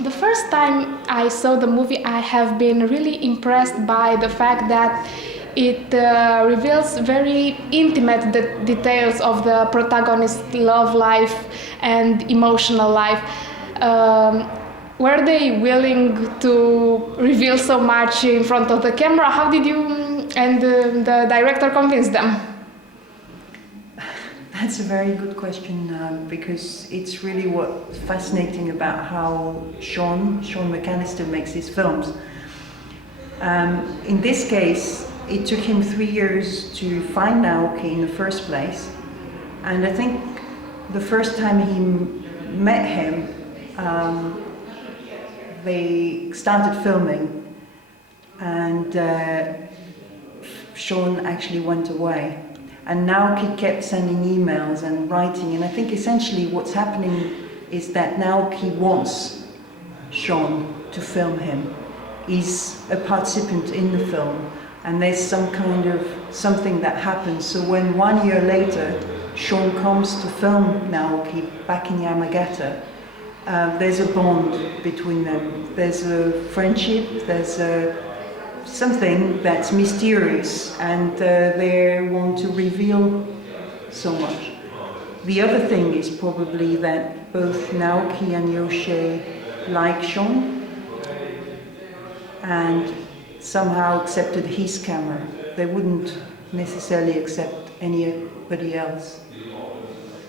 The first time I saw the movie, I have been really impressed by the fact that it reveals very intimate details of the protagonist's love life and emotional life. Um, were they willing to reveal so much in front of the camera? How did you and the director convince them? That's a very good question because it's really what's fascinating about how Sean McAllister makes his films. In this case, it took him 3 years to find Naoki in the first place, and I think the first time he met him, they started filming, and Sean actually went away. And Naoki kept sending emails and writing, and I think essentially what's happening is that Naoki wants Sean to film him. He's a participant in the film, and there's some kind of something that happens. So when 1 year later Sean comes to film Naoki back in Yamagata, there's a bond between them. There's a friendship, there's something that's mysterious, and they want to reveal so much. The other thing is probably that both Naoki and Yoshie like Sean and somehow accepted his camera. They wouldn't necessarily accept anybody else.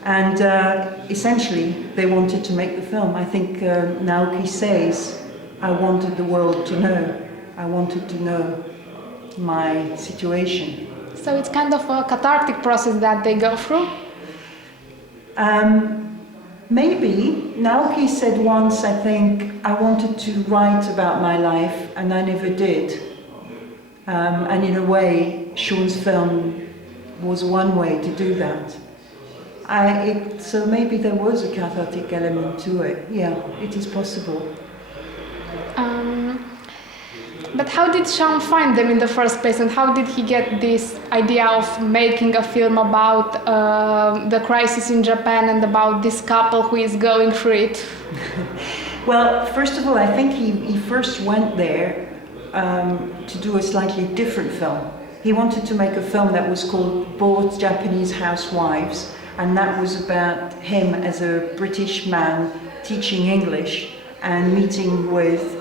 And essentially they wanted to make the film. I think Naoki says, I wanted the world to know. I wanted to know my situation. So it's kind of a cathartic process that they go through? Maybe. Naoki said once, I think, I wanted to write about my life and I never did. And in a way, Sean's film was one way to do that. So maybe there was a cathartic element to it. Yeah, it is possible. But how did Sean find them in the first place, and how did he get this idea of making a film about the crisis in Japan and about this couple who is going through it? Well, first of all, I think he first went there to do a slightly different film. He wanted to make a film that was called Both Japanese Housewives, and that was about him as a British man teaching English and meeting with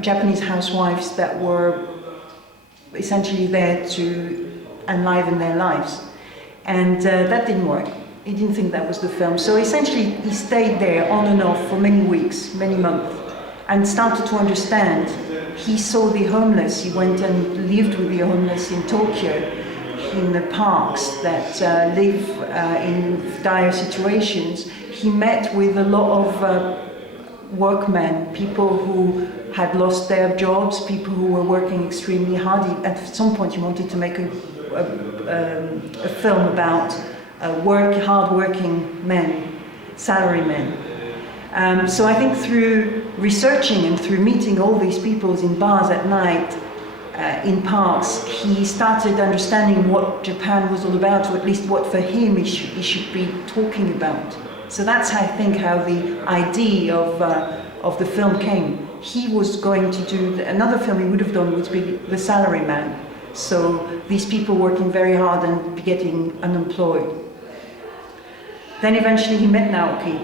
Japanese housewives that were essentially there to enliven their lives. And that didn't work. He didn't think that was the film. So essentially he stayed there on and off for many weeks, many months, and started to understand. He saw the homeless. He went and lived with the homeless in Tokyo, in the parks that live in dire situations. He met with a lot of workmen, people who had lost their jobs, people who were working extremely hard. At some point he wanted to make a film about hard-working men, salarymen. So I think through researching and through meeting all these people in bars at night, in parks, he started understanding what Japan was all about, or at least what for him he should be talking about. So that's, I think, how the idea of the film came. He was going to do another film he would have done would be The Salaryman. So these people working very hard and getting unemployed. Then eventually he met Naoki,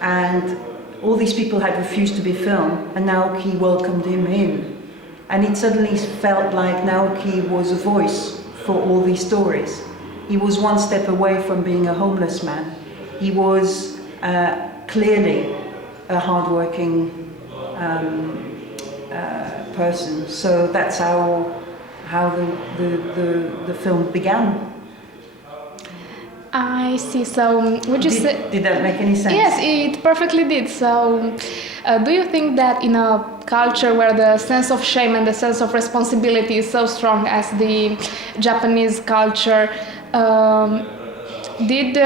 and all these people had refused to be filmed, and Naoki welcomed him in. And it suddenly felt like Naoki was a voice for all these stories. He was one step away from being a homeless man. He was clearly a hardworking person. So that's how the film began. I see. So would you say... Did that make any sense? Yes, it perfectly did. So do you think that in a culture where the sense of shame and the sense of responsibility is so strong as the Japanese culture, did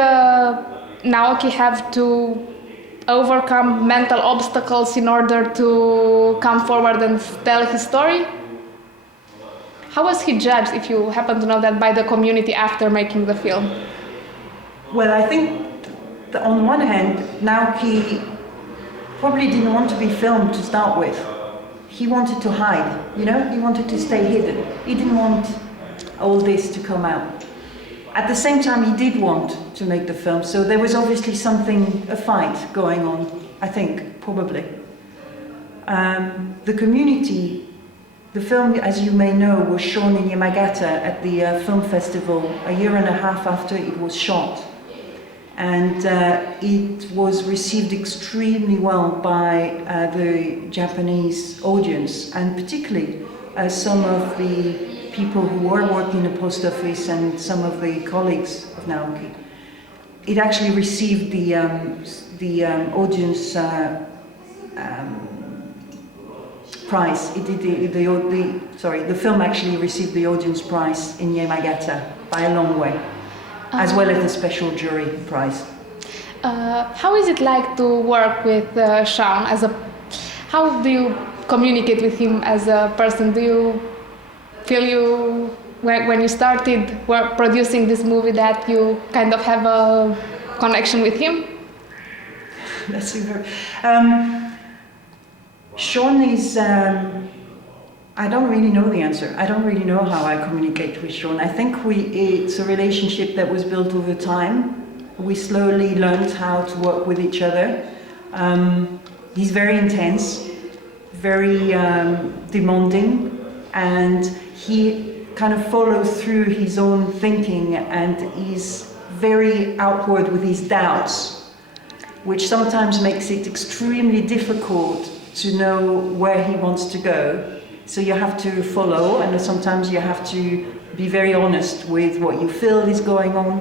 Naoki have to overcome mental obstacles in order to come forward and tell his story? How was he judged, if you happen to know that, by the community after making the film? Well, I think on one hand, Naoki probably didn't want to be filmed to start with. He wanted to hide, you know, he wanted to stay hidden. He didn't want all this to come out. At the same time, he did want to make the film, so there was obviously a fight going on, I think, probably. The community, the film, as you may know, was shown in Yamagata at the film festival a year and a half after it was shot. And it was received extremely well by the Japanese audience, and particularly some of the people who were working in the post office and some of the colleagues of Naoki. It actually received the audience prize. It did the film actually received the audience prize in Yamagata by a long way, as well as the special jury prize. How is it like to work with Sean? How do you communicate with him as a person? Do you feel when you started producing this movie that you kind of have a connection with him? That's super. Sean is, I don't really know the answer. I don't really know how I communicate with Sean. I think it's a relationship that was built over time. We slowly learned how to work with each other. He's very intense, very demanding, and he kind of follows through his own thinking, and he's very outward with his doubts, which sometimes makes it extremely difficult to know where he wants to go. So you have to follow, and sometimes you have to be very honest with what you feel is going on.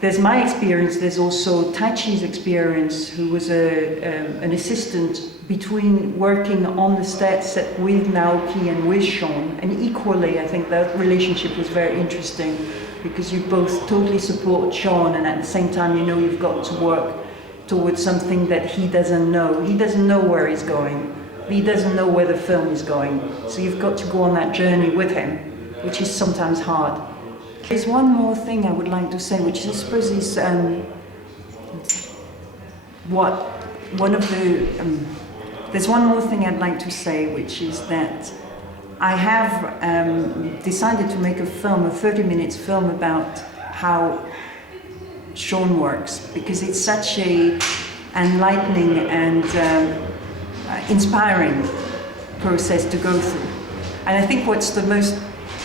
There's my experience, there's also Taichi's experience, who was an assistant between working on the set with Naoki and with Sean. And equally, I think that relationship was very interesting, because you both totally support Sean, and at the same time you know you've got to work towards something that he doesn't know. He doesn't know where he's going. He doesn't know where the film is going. So you've got to go on that journey with him, which is sometimes hard. There's one more thing I would like to say, which I suppose is there's one more thing I'd like to say, which is that I have decided to make a 30-minute film about how Sean works, because it's such a enlightening and inspiring process to go through. And I think what's the most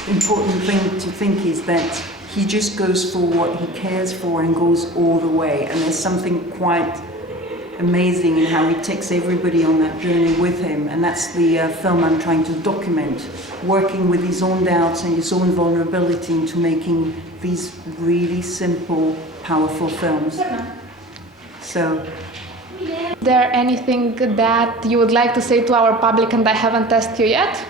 important thing to think is that he just goes for what he cares for and goes all the way. And there's something quite amazing in how he takes everybody on that journey with him. And that's the film I'm trying to document, working with his own doubts and his own vulnerability into making these really simple, powerful films. So, is there anything that you would like to say to our public and I haven't asked you yet?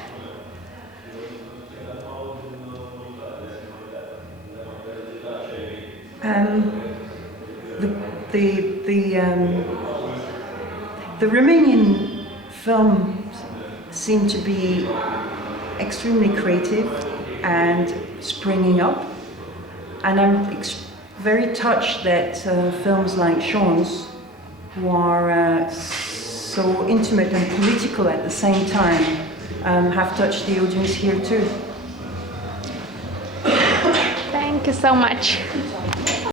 The Romanian films seem to be extremely creative and springing up, and I'm very touched that films like Sean's, who are so intimate and political at the same time, have touched the audience here too. Thank you so much.